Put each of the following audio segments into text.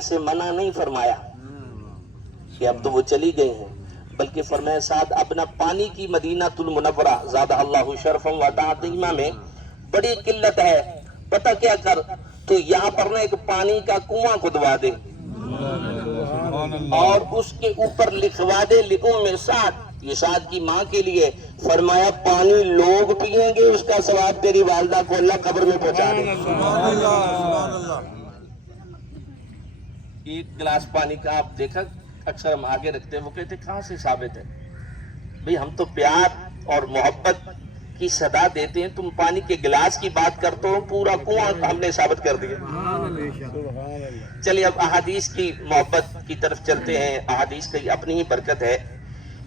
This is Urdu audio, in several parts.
سے منع نہیں فرمایا کہ اب تو وہ چلی گئی ہیں، بلکہ فرمایا ساتھ اپنا پانی کی مدینہ المنورہ زادہ اللہ شرفا و تعظیما میں بڑی قلت ہے، پتہ کیا کر تو یہاں پر نا ایک پانی کا کنواں کھدوا دے اور اس کے اوپر لکھوا دے لِأُمِّ سعد، یہ سعد کی ماں کے لیے، فرمایا پانی لوگ پئیں گے اس کا ثواب تیری والدہ کو اللہ قبر میں پہنچا دے۔ ایک گلاس پانی کا آپ دیکھا اکثر ہم آگے رکھتے ہیں، وہ کہتے کہاں سے ثابت ہے بھئی، ہم تو پیار اور محبت کی صدا دیتے ہیں، تم پانی کے گلاس کی بات کرتے ہو، پورا کنواں ہم نے ثابت کر دیا۔ چلیے اب احادیث کی محبت کی طرف چلتے ہیں، احادیث کی اپنی ہی برکت ہے۔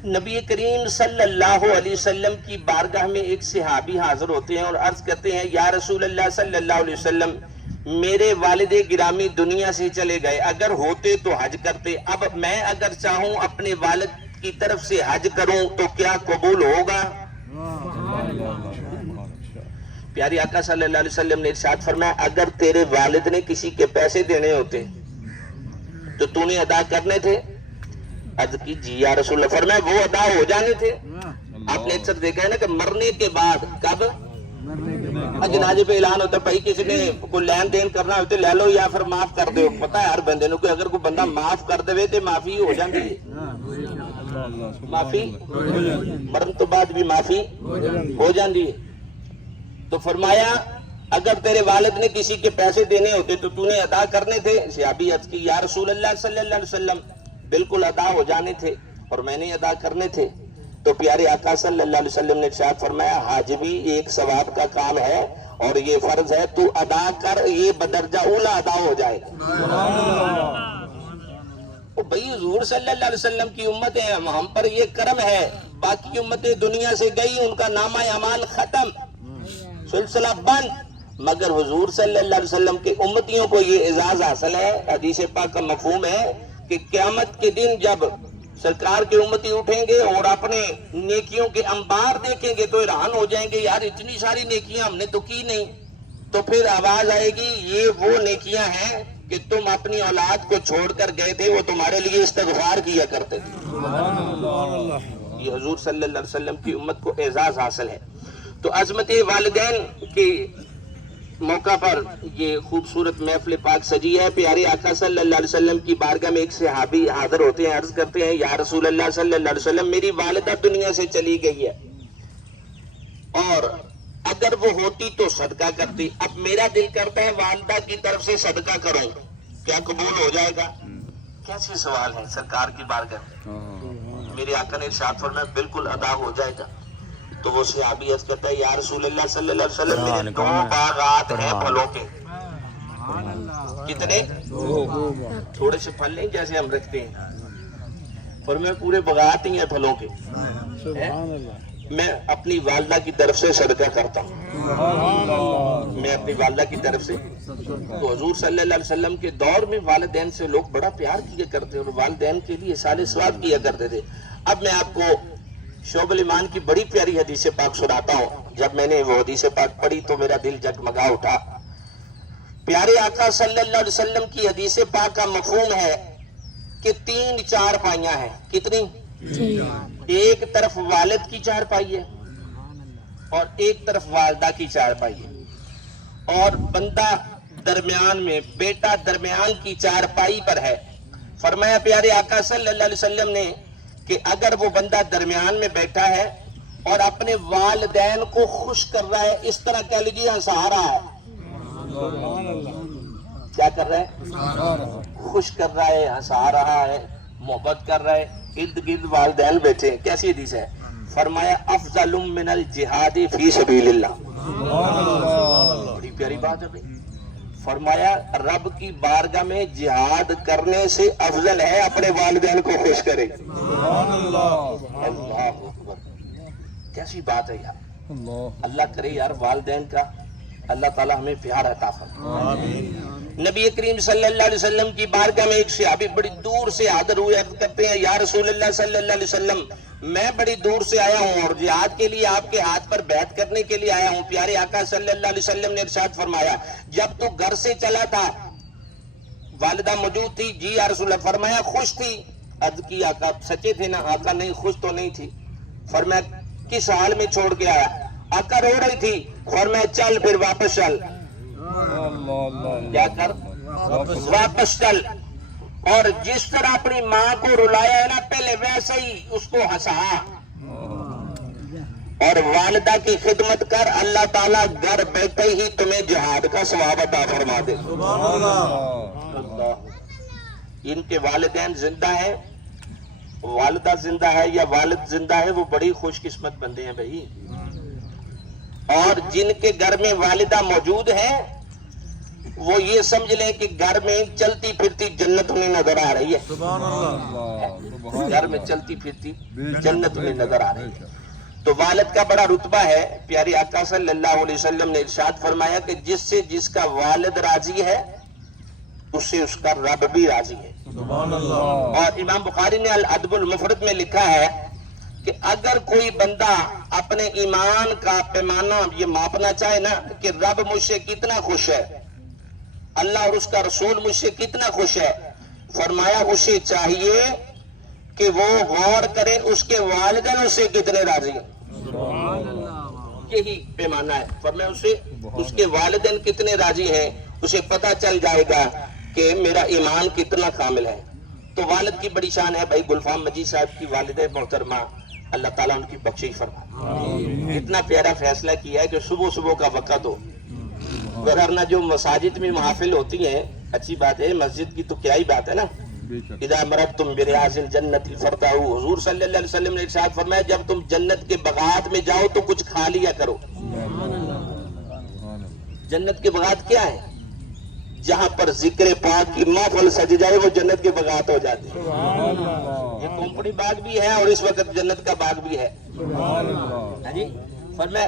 نبی کریم صلی اللہ علیہ وسلم کی بارگاہ میں ایک صحابی حاضر ہوتے ہیں اور عرض کرتے ہیں یا رسول اللہ صلی اللہ علیہ وسلم، میرے والد گرامی دنیا سے چلے گئے، اگر ہوتے تو حج کرتے، اب میں اگر چاہوں اپنے والد کی طرف سے حج کروں تو کیا قبول ہوگا؟ پیاری آقا صلی اللہ علیہ وسلم نے ارشاد فرمایا اگر تیرے والد نے کسی کے پیسے دینے ہوتے تو تو نے ادا کرنے تھے؟ عرض کی جی یا رسول اللہ، فرمایا وہ ادا ہو جانے تھے۔ آپ نے اکثر دیکھا ہے نا کہ مرنے کے بعد، کب جنازے پہ اعلان ہوتا ہے بھائی کسی نے کوئی لین دین کرنا ہوتا ہے لے لو یا پھر معاف کر دو، پتہ ہے ہر بندے نے کوئی اگر کوئی بندہ معاف کر دے تو معافی ہو جاتی ہے، معافی مرن تو بعد بھی معافی ہو جاتی ہے۔ تو فرمایا اگر تیرے والد نے کسی کے پیسے دینے ہوتے تو نے ادا کرنے تھے؟ صحابی عرض کی یا رسول اللہ صلی اللہ علیہ وسلم بالکل ادا ہو جانے تھے اور میں نے ادا کرنے تھے۔ تو پیارے آقا صلی اللہ علیہ وسلم نے ارشاد فرمایا حج بھی ایک ثواب کا کام ہے اور یہ فرض ہے، تو ادا کر، یہ بدرجہ اولا ادا ہو جائے گا۔ بھئی حضور صلی اللہ علیہ وسلم کی امت ہے، ہم پر یہ کرم ہے، باقی امتیں دنیا سے گئی ان کا نامہ اعمال ختم، سلسلہ بند، مگر حضور صلی اللہ علیہ وسلم کے امتیوں کو یہ اعزاز حاصل ہے۔ حدیث پاک کا مفہوم ہے کہ قیامت کے دن جب سرکار کے امتی اٹھیں گے اور اپنے نیکیوں کے انبار دیکھیں گے تو حیران ہو جائیں گے یار اتنی ساری نیکیاں ہم نے تو کی نہیں، تو پھر آواز آئے گی یہ وہ نیکیاں ہیں کہ تم اپنی اولاد کو چھوڑ کر گئے تھے، وہ تمہارے لیے استغفار کیا کرتے تھے۔ یہ حضور صلی اللہ علیہ وسلم کی امت کو اعزاز حاصل ہے۔ تو عظمت والدین کے موقع پر یہ خوبصورت محفل پاک سجی ہے۔ پیارے آقا صلی اللہ علیہ وسلم کی بارگاہ میں ایک صحابی حاضر ہوتے ہیں، عرض کرتے ہیں یا رسول اللہ صلی اللہ علیہ وسلم میری والدہ دنیا سے چلی گئی ہے اور اگر وہ ہوتی تو صدقہ کرتی، اب میرا دل کرتا ہے والدہ کی طرف سے صدقہ کروں، کیا قبول ہو جائے گا؟ کیسے سوال ہے سرکار کی بارگاہ میں؟ میرے آقا نے ارشاد فرمایا بالکل ادا ہو جائے گا۔ تو وہ صحابی عرض کرتا ہے یا رسول اللہ صلی اللہ علیہ وسلم میرے 2 باغات ہیں پھلوں کے۔ کتنے؟ تھوڑے سے پھل نہیں جیسے ہم رکھتے ہیں، فرمایا پورے باغات ہی ہیں پھلوں کے، میں اپنی والدہ کی طرف سے صدقہ کرتا ہوں، میں اپنی والدہ کی طرف سے۔ تو حضور صلی اللہ علیہ وسلم کے دور میں والدین سے لوگ بڑا پیار کیا کرتے اور والدین کے لیے سال ثواب کیا کرتے تھے۔ اب میں آپ کو شعب الایمان کی بڑی پیاری حدیث پاک سناتا ہوں، جب میں نے وہ حدیث پاک پڑھی تو میرا دل جگمگا اٹھا۔ پیارے آقا صلی اللہ علیہ وسلم کی حدیث پاک کا مفہوم ہے کہ 3 چارپائیاں ہیں، کتنی؟ ایک طرف والد کی چارپائی ہے اور ایک طرف والدہ کی چارپائی ہے اور بندہ درمیان میں، بیٹا درمیان کی چارپائی پر ہے۔ فرمایا پیارے آقا صلی اللہ علیہ وسلم نے کہ اگر وہ بندہ درمیان میں بیٹھا ہے اور اپنے والدین کو خوش کر رہا ہے، اس طرح کہہ لیجیے ہنسا رہا ہے، کیا کر رہا ہے؟ خوش کر رہا ہے، ہنسا رہا ہے، محبت کر رہا ہے، ارد گرد والدین بیٹھے، کیسی حدیث ہے؟ فرمایا افضل من الجہاد فی سبیل اللہ، بڑی پیاری بات ہے بھائی۔ فرمایا رب کی بارگاہ میں جہاد کرنے سے افضل ہے اپنے والدین کو خوش کرے۔ اللہ اکبر، کیسی بات ہے یار، اللہ کرے یار والدین کا اللہ تعالیٰ ہمیں پیار عطا فرمائے۔ نبی کریم صلی اللہ علیہ وسلم کی بارگاہ میں ایک صحابی بڑی دور سے حاضر ہوئے، عرض کرتے ہیں یا رسول اللہ صلی اللہ علیہ وسلم میں بڑی دور سے آیا ہوں اور جہاد کے لیے آپ کے ہاتھ پر بیعت کرنے کے لیے آیا ہوں۔ پیارے آقا صلی اللہ علیہ وسلم نے ارشاد فرمایا جب تو گھر سے چلا تھا والدہ موجود تھی. جی یا رسول اللہ. فرمایا خوش تھی. عرض کی آقا سچے تھے نا؟ آقا نہیں خوش تو نہیں تھی. فرمایا کس حال میں چھوڑ کے آیا؟ آقا رو رہی تھی. فرمایا چل پھر واپس چل. کیا کر؟ واپس چل. اور جس طرح اپنی ماں کو رلایا ہے نا پہلے ویسے ہی اس کو ہنسا اور والدہ کی خدمت کر. اللہ تعالیٰ گھر بیٹھے ہی تمہیں جہاد کا ثواب عطا فرما دے. اللہ. ان کے والدین زندہ ہیں، والدہ زندہ ہے یا والد زندہ ہے، وہ بڑی خوش قسمت بندے ہیں بھائی. اور جن کے گھر میں والدہ موجود ہے وہ یہ سمجھ لیں کہ گھر میں چلتی پھرتی جنت انہیں نظر آ رہی ہے. گھر میں چلتی پھرتی جنت انہیں نظر آ رہی ہے. تو والد کا بڑا رتبہ ہے. پیارے آقا صلی اللہ علیہ وسلم نے ارشاد فرمایا کہ جس سے جس کا والد راضی ہے اس سے اس کا رب بھی راضی ہے. اور امام بخاری نے الادب المفرد میں لکھا ہے کہ اگر کوئی بندہ اپنے ایمان کا پیمانہ یہ ماپنا چاہے نا کہ رب مجھ سے کتنا خوش ہے، اللہ اور اس کا رسول مجھ سے کتنا خوش ہے، فرمایا اسے چاہیے کہ وہ غور کرے اس کے والدین اس سے کتنے راضی ہیں. یہی پیمانہ ہے. فرمایا اسے اس کے والدین کتنے راضی ہیں، اسے پتہ چل جائے گا کہ میرا ایمان کتنا کامل ہے. تو والد کی بڑی شان ہے بھائی. گلفام مجید صاحب کی والدہ محترمہ اللہ تعالیٰ ان کی بخشش فرمائے. اتنا پیارا فیصلہ کیا ہے کہ صبح صبح کا وقت ہو. ورنہ جو مساجد میں محافل ہوتی ہیں اچھی بات ہے، مسجد کی تو کیا ہی بات ہے نا. اذا مرتم بریاض الجنت فارتعوا. حضور صلی اللہ علیہ وسلم نے ارشاد فرمایا جب تم جنت کے باغات میں جاؤ تو کچھ کھا لیا کرو. جنت کے باغات کیا ہے؟ جہاں پر ذکر پاک کی محفل سج جائے وہ جنت کے باغات ہو جاتے ہیں. یہ کمپنی باغ بھی ہے اور اس وقت جنت کا باغ بھی ہے. ہاں جی. فرمایا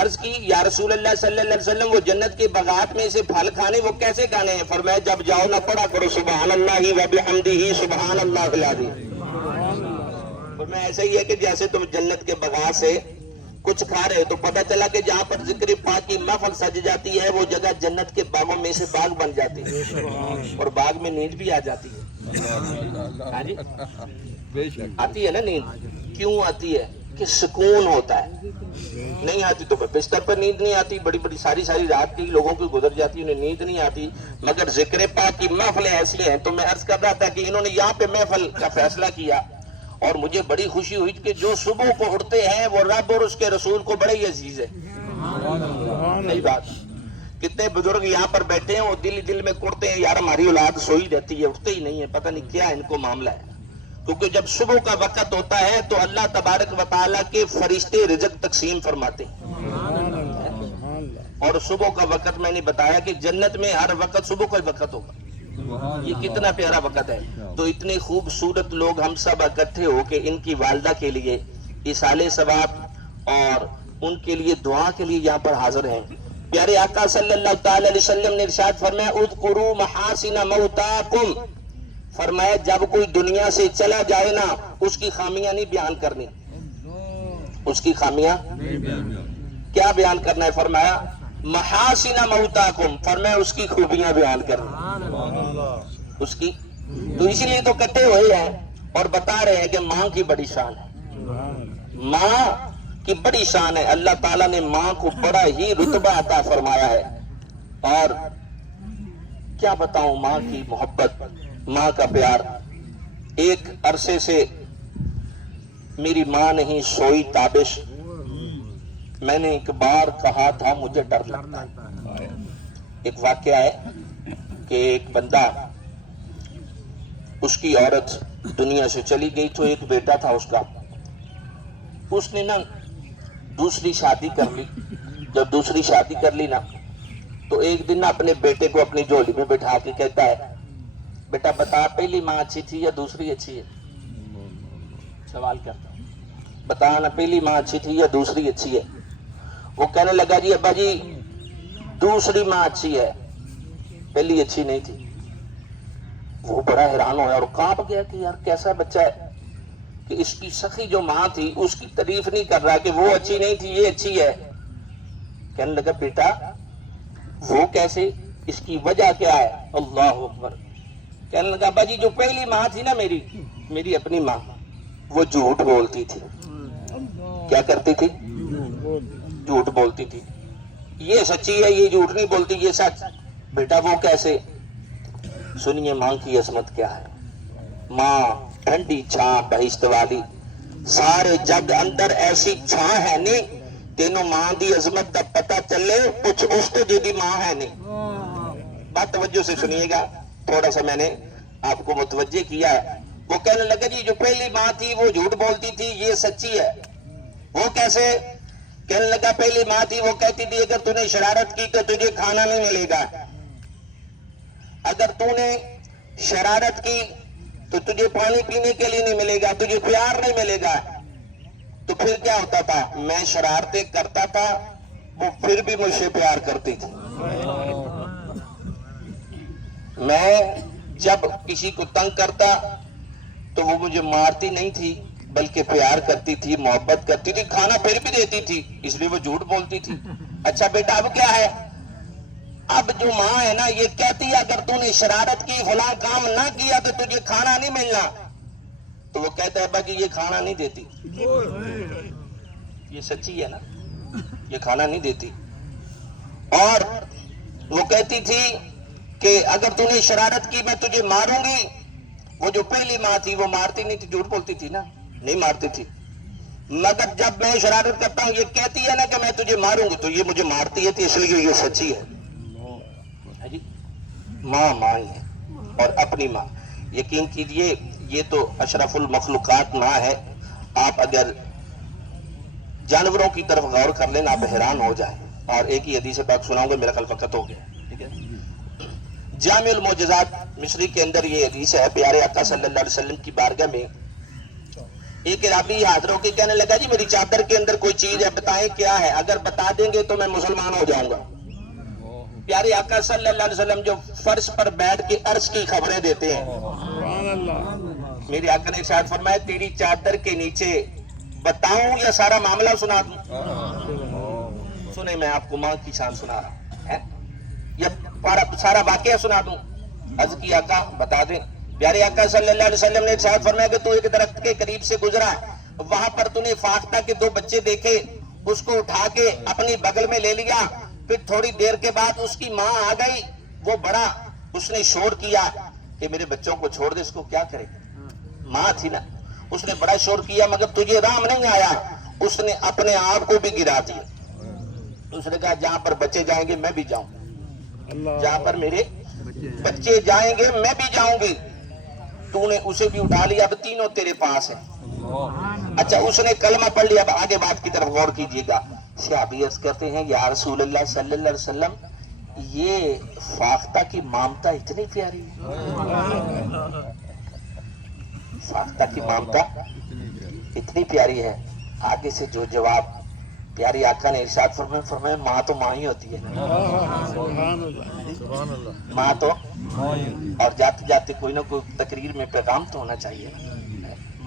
عرض کی یا رسول اللہ صلی اللہ علیہ وسلم وہ جنت کے باغات میں سے پھل کھانے وہ کیسے کھانے ہیں؟ فرمایا جب جاؤ نہ پڑھا کرو سبحان اللہ و بحمدہ سبحان اللہ العظیم. فرمایا ایسا ہی ہے کہ جیسے تم جنت کے باغات سے کچھ کھا رہے ہو تو پتہ چلا کہ جہاں پر ذکر پاک کی محفل سج جاتی ہے وہ جگہ جنت کے باغوں میں سے باغ بن جاتی ہے اور باغ میں نیند بھی آ جاتی ہے. ہاں جی آتی ہے نا نیند. کیوں آتی ہے؟ کہ سکون ہوتا ہے. نہیں آتی تو بستر پر نیند نہیں آتی. بڑی بڑی ساری رات کی لوگوں کی گزر جاتی انہیں نیند نہیں آتی. مگر ذکر پاک کی محفلیں ایسی ہیں. تو میں عرض کر رہا تھا کہ انہوں نے یہاں پہ محفل کا فیصلہ کیا اور مجھے بڑی خوشی ہوئی کہ جو صبح کو اٹھتے ہیں وہ رب اور اس کے رسول کو بڑے ہی عزیز ہے. نہیں بات. کتنے بزرگ یہاں پر بیٹھے ہیں وہ دل میں کرتے ہیں یار ہماری اولاد سوئی رہتی ہے اٹھتے ہی نہیں ہے، پتہ نہیں کیا ان کو معاملہ ہے. کیونکہ جب صبح کا وقت ہوتا ہے تو اللہ تبارک و تعالیٰ کے فرشتے رزق تقسیم فرماتے ہیں. اور صبح کا وقت میں نے بتایا کہ جنت میں ہر وقت صبح کا وقت ہوگا. یہ کتنا پیارا وقت ہے. تو اتنے خوبصورت لوگ ہم سب اکٹھے ہو کے ان کی والدہ کے لیے ایصال ثواب اور ان کے لیے دعا کے لیے یہاں پر حاضر ہیں. پیارے آقا صلی اللہ تعالی علیہ وسلم نے ارشاد فرمایا اذکروا محاسن موتاکم. فرمایا جب کوئی دنیا سے چلا جائے نا اس کی خامیاں نہیں بیان کرنی. اس کی خامیاں کیا بیان کرنا ہے؟ فرمایا محاسن موتاکم. فرمایا اس کی خوبیاں بیان کرنا. اس کی تو اسی لیے تو کٹھے ہوئے ہیں اور بتا رہے ہیں کہ ماں کی بڑی شان ہے. ماں کی بڑی شان ہے. اللہ تعالیٰ نے ماں کو بڑا ہی رتبہ عطا فرمایا ہے. اور کیا بتاؤں ماں کی محبت، ماں کا پیار. ایک عرصے سے میری ماں نہیں سوئی تابش. میں نے ایک بار کہا تھا مجھے ڈر لگتا ہے. ایک واقعہ ہے کہ ایک بندہ اس کی عورت دنیا سے چلی گئی تو ایک بیٹا تھا اس کا. اس نے نا دوسری شادی کر لی. جب دوسری شادی کر لی نا تو ایک دن نا اپنے بیٹے کو اپنی جھولی میں بٹھا کے کہتا ہے بیٹا بتا پہلی ماں اچھی تھی یا دوسری اچھی ہے؟ سوال کرتا ہوں بتا نا پہلی ماں اچھی تھی یا دوسری اچھی ہے؟ وہ کہنے لگا جی ابا جی دوسری ماں اچھی ہے، پہلی اچھی نہیں تھی. وہ بڑا حیران ہوا اور کانپ گیا کہ یار کیسا بچہ ہے کہ اس کی سخی جو ماں تھی اس کی تعریف نہیں کر رہا کہ وہ اچھی نہیں تھی یہ اچھی ہے. کہنے لگا بیٹا وہ کیسے، اس کی وجہ کیا ہے؟ اللہ اکبر. کہنے لگا ابا جی جو پہلی ماں تھی نا میری اپنی ماں، وہ جھوٹ بولتی تھی. کیا کرتی تھی؟ جھوٹ بولتی تھی. یہ سچی ہے، یہ جھوٹ نہیں بولتی، یہ سچ. بیٹا وہ کیسے؟ سنیے ماں کی عظمت کیا ہے. ماں ٹھنڈی چھاں بہشت والی، سارے جگ اندر ایسی چھاں ہے نہیں. تینوں ماں دی عظمت دا پتہ چلے کچھ اس تو جی ماں ہے نہیں. بات توجہ سے سنیے گا، تھوڑا سا میں نے آپ کو متوجہ کیا. وہ کہنے لگا جی جو پہلی ماں تھی وہ جھوٹ بولتی تھی، یہ سچی ہے. وہ کیسے؟ کہنے لگا پہلی ماں تھی وہ کہتی تھی اگر تو نے شرارت کی تو تجھے کھانا نہیں ملے گا، اگر تو نے شرارت کی تو تجھے پانی پینے کے لیے نہیں ملے گا، تجھے پیار نہیں ملے گا. تو پھر کیا ہوتا تھا؟ میں شرارتیں کرتا تھا، وہ پھر بھی مجھ سے پیار کرتی تھی. میں جب کسی کو تنگ کرتا تو وہ مجھے مارتی نہیں تھی بلکہ پیار کرتی تھی، محبت کرتی تھی، کھانا پھر بھی دیتی تھی، اس لیے وہ جھوٹ بولتی تھی. اچھا بیٹا اب کیا ہے؟ اب جو ماں ہے نا یہ کہتی ہے اگر تو نے شرارت کی فلاں کام نہ کیا تو تجھے کھانا نہیں ملنا. تو وہ کہتا ہے ابا جی یہ کھانا نہیں دیتی. یہ سچی ہے نا، یہ کھانا نہیں دیتی. اور وہ کہتی تھی کہ اگر تو نے شرارت کی میں تجھے ماروں گی. وہ جو پہلی ماں تھی وہ مارتی نہیں تھی، جھوٹ بولتی تھی نا، نہیں مارتی تھی. مگر جب میں شرارت کرتا ہوں یہ کہتی ہے نا کہ میں تجھے ماروں گی تو یہ مجھے مارتی ہے، تو اس لیے یہ سچی ہے. ماں ماں ہی ہے. اور اپنی ماں یقین کیجئے یہ تو اشرف المخلوقات ماں ہے. آپ اگر جانوروں کی طرف غور کر لینا آپ حیران ہو جائیں. اور ایک ہی حدیث پاک سناؤں گا، میرا خیال وقت ہو گیا. ٹھیک ہے، جامع المعجزات مصری کے اندر یہ حدیث ہے. پیارے آقا صلی اللہ علیہ وسلم کی بارگاہ میں ایک راوی حاضر ہو کے کہنے لگا جی میری چادر کے اندر کوئی چیز ہے، بتائیں کیا ہے، اگر بتا دیں گے تو میں مسلمان ہو جاؤں گا. پیارے آقا صلی اللہ علیہ وسلم جو فرش پر بیٹھ کے عرش کی خبریں دیتے ہیں، میرے آقا نے ارشاد فرمایا تیری چادر کے نیچے بتاؤں یا سارا معاملہ سنا دوں؟ سنیں میں آپ کو ماں کی شان سنا رہا ہوں یا سارا واقعہ سنا دوں؟ عرض کی آقا بتا دیں. پیارے آقا صلی اللہ علیہ وسلم نے ارشاد فرمایا کہ تو ایک درخت کے قریب سے گزرا، وہاں پر تو نے فاختہ کے 2 بچے دیکھے، اس کو اٹھا کے اپنی بغل میں لے لیا. پھر تھوڑی دیر کے بعد اس کی ماں آ گئی، وہ بڑا اس نے شور کیا کہ میرے بچوں کو چھوڑ دے، اس کو کیا کرے. ماں تھی نا، اس نے بڑا شور کیا مگر تجھے رام نہیں آیا، اس نے اپنے آپ کو بھی گرا دیا. اس نے کہا جہاں پر بچے جائیں گے میں بھی جاؤں، جہاں پر میرے بچے جائیں گے میں بھی جاؤں گی. تو نے اسے بھی اٹھا لیا، اب تینوں تیرے پاس ہیں. اچھا اس نے کلمہ پڑھ لیا. اب آگے بات کی طرف غور کیجئے گا. صحابی عرض کرتے ہیں یا رسول اللہ صلی اللہ علیہ وسلم یہ فاختہ کی مامتا اتنی پیاری ہے، فاختہ کی مامتا اتنی پیاری ہے. آگے سے جو جواب پیاری آقا نے ارشاد فرمایا ماں تو ماں ہی ہوتی ہے، ماں تو. اور جاتے جاتے کوئی نہ کوئی تقریر میں پیغام تو ہونا چاہیے.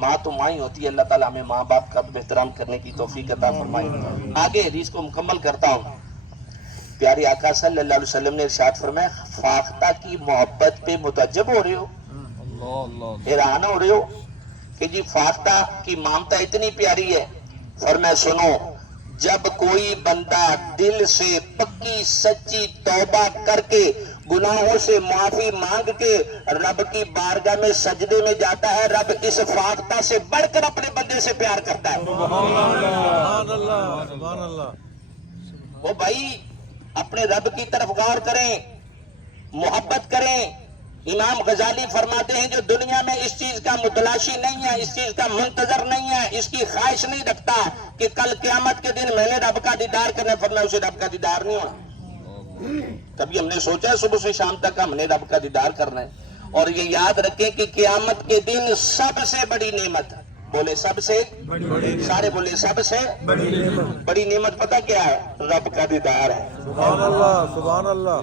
ماں تو ماں ہی ہوتی ہے. اللہ تعالیٰ ہمیں ماں باپ کا احترام کرنے کی توفیق عطا فرمائے. آگے حدیث کو مکمل کرتا ہوں. پیارے آقا صلی اللہ علیہ وسلم نے ارشاد فرمایا فاختہ کی محبت پہ متعجب ہو رہے ہو، حیران ہو رہے ہو کہ جی فاختہ کی مامتا اتنی پیاری ہے. فرمایا سنو، جب کوئی بندہ دل سے پکی سچی توبہ کر کے گناہوں سے معافی مانگ کے رب کی بارگاہ میں سجدے میں جاتا ہے، رب اس فاختہ سے بڑھ کر اپنے بندے سے پیار کرتا ہے. وہ بھائی اپنے رب کی طرف غور کریں، محبت کریں. امام غزالی فرماتے ہیں جو دنیا میں اس چیز کا متلاشی نہیں ہے، اس چیز کا منتظر نہیں ہے، اس کی خواہش نہیں رکھتا کہ کل قیامت کے دن میں نے رب کا دیدار کرنا، فرمایا اسے رب کا دیدار نہیں ہونا. کبھی ہم نے سوچا ہے صبح سے شام تک ہم نے رب کا دیدار کرنا ہے. اور یہ یاد رکھیں کہ قیامت کے دن سب سے بڑی نعمت، بولے سب سے، سارے بولے سب سے بڑی نعمت پتہ کیا ہے؟ رب کا دیدار ہے. سبحان اللہ سبحان اللہ.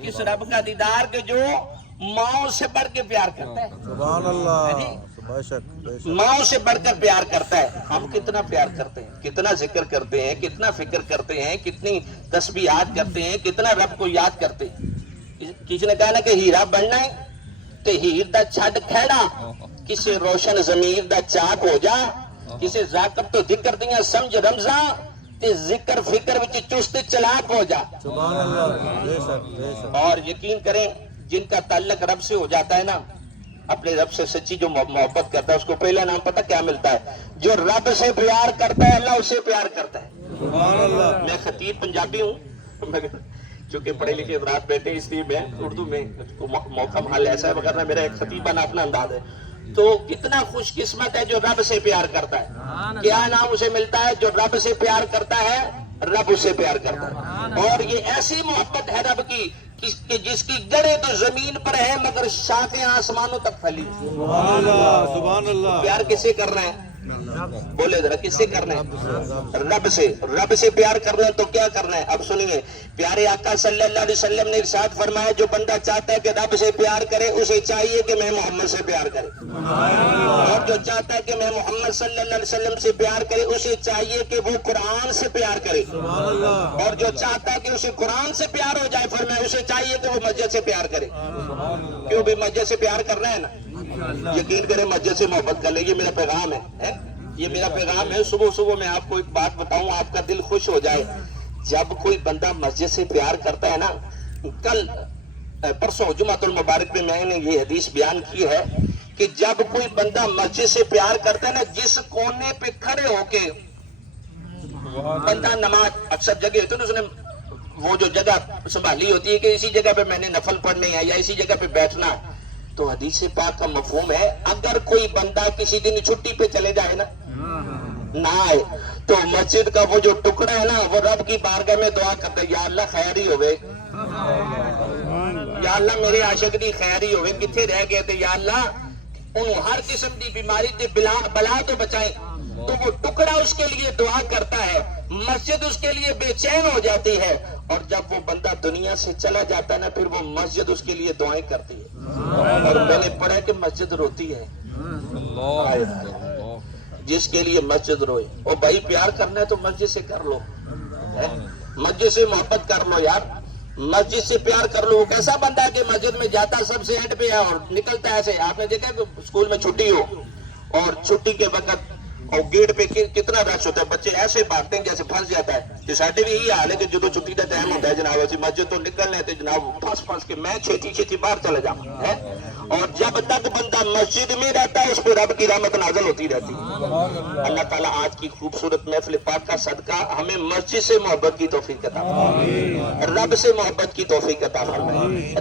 اس رب کا دیدار کے جو ماؤں سے بڑھ کے پیار کرتا ہے، سبحان اللہ. بے شک بے شک. ماؤں سے بڑھ کر پیار کرتا ہے. ہم کتنا پیار کرتے ہیں، کتنا ذکر کرتے ہیں، کتنا فکر کرتے ہیں، کتنی تسبیحات کرتے ہیں، کتنا رب کو یاد کرتے ہیں. کسی نے کہا نا کہ ہیرا بننا ہے تے ہیر دا چھڈ کھیڑا کسے روشن ضمیر دا چاک ہو جا کسے ذاکر تو ذکر دیاں سمجھ رمضاں تے ذکر فکر وچ چست چلاک ہو جا. سبحان اللہ بے شک بے شک. اور یقین کریں جن کا تعلق رب سے ہو جاتا ہے نا اپنے رب سے سچی جو محبت کرتا ہے اس کو پہلا نام پتہ کیا ملتا ہے؟ جو رب سے پیار کرتا ہے اللہ اسے پیار کرتا ہے. سبحان اللہ. میں خطیب پنجابی ہوں چونکہ پڑھے لکھے رات بیٹھے اس لیے میں اردو میں موقع محل ایسا ہے وغیرہ میرا ایک خطیبانہ اپنا انداز ہے. تو کتنا خوش قسمت ہے جو رب سے پیار کرتا ہے. کیا نام اسے ملتا ہے؟ جو رب سے پیار کرتا ہے رب اسے پیار کرتا ہے. اور یہ ایسی محبت ہے رب کی کہ جس کی جڑیں تو زمین پر ہیں مگر شاخیں آسمانوں تک پھیلی. سبحان اللہ سبحان اللہ. پیار کسے کر رہے ہیں؟ بولے ذرا کس سے کرنا ہے؟ رب سے. رب سے پیار کرنا ہے تو کیا کرنا ہے؟ اب سنیے پیارے آقا صلی اللہ علیہ وسلم نے ارشاد فرمایا جو بندہ چاہتا ہے کہ رب سے پیار کرے اسے چاہیے کہ میں محمد سے پیار کرے. اور جو چاہتا ہے کہ میں محمد صلی اللہ علیہ وسلم سے پیار کرے اسے چاہیے کہ وہ قرآن سے پیار کرے. اور جو چاہتا ہے کہ اسے قرآن سے پیار ہو جائے فرمایا اسے چاہیے کہ وہ مسجد سے پیار کرے. کیوں بھی مسجد سے پیار کر رہے ہیں نا. یقین کریں مسجد سے محبت کر لیں. یہ میرا پیغام ہے یہ میرا پیغام ہے. صبح صبح میں آپ کو ایک بات بتاؤں آپ کا دل خوش ہو جائے. جب کوئی بندہ مسجد سے پیار کرتا ہے نا کل پرسوں جمعۃ المبارک میں نے یہ حدیث بیان کی ہے کہ جب کوئی بندہ مسجد سے پیار کرتا ہے نا جس کونے پہ کھڑے ہو کے بندہ نماز اکثر جگہ ہوتی ہے نا اس نے وہ جو جگہ سنبھالی ہوتی ہے کہ اسی جگہ پہ میں نے نفل پڑھنے ہے یا اسی جگہ پہ بیٹھنا ہے. تو حدیث پاک کا مفہوم ہے اگر کوئی بندہ کسی دن چھٹی پہ چلے جائے نا نہ آئے تو مسجد کا وہ جو ٹکڑا ہے نا وہ رب کی بارگاہ میں دعا کرتا ہے یا اللہ خیر ہی ہوئے یا اللہ میرے عاشق دی خیر ہی ہوئے کتنے رہ گئے تھے یا اللہ انہوں ہر قسم دی بیماری تے بلا تو بچائیں. تو وہ ٹکڑا اس کے لیے دعا کرتا ہے مسجد اس کے لیے بے چین ہو جاتی ہے. اور جب وہ بندہ دنیا سے چلا جاتا ہے نا پھر وہ مسجد اس کے لیے دعائیں کرتی ہے. اور میں نے پڑھا کہ مسجد روتی ہے. جس کے لیے مسجد روئے اور بھائی پیار کرنا ہے تو مسجد سے کر لو. مسجد سے محبت کر لو یار. مسجد سے پیار کر لو. وہ کیسا بندہ ہے کہ مسجد میں جاتا سب سے اینڈ پہ ہے اور نکلتا ہے ایسے. آپ نے دیکھا کہ اسکول میں چھٹی ہو اور چھٹی کے وقت اور گیٹ پہ کتنا رش ہوتا ہے بچے ایسے بھاگتے ہیں جیسے پھنس جاتا ہے. تو ساڈے بھی یہی حال ہے کہ جدو چھٹی کا ٹائم ہوتا ہے جناب اسی مسجد تو نکلنے تو جناب پھنس کے میں چھتی باہر چلا جاؤں. اور جب تک بندہ مسجد میں رہتا ہے اس پہ رب کی رحمت نازل ہوتی رہتی ہے. اللہ تعالیٰ آج کی خوبصورت محفل پاک کا صدقہ ہمیں مسجد سے محبت کی توفیق عطا فرمائے. رب سے محبت کی توفیق عطا فرمائے.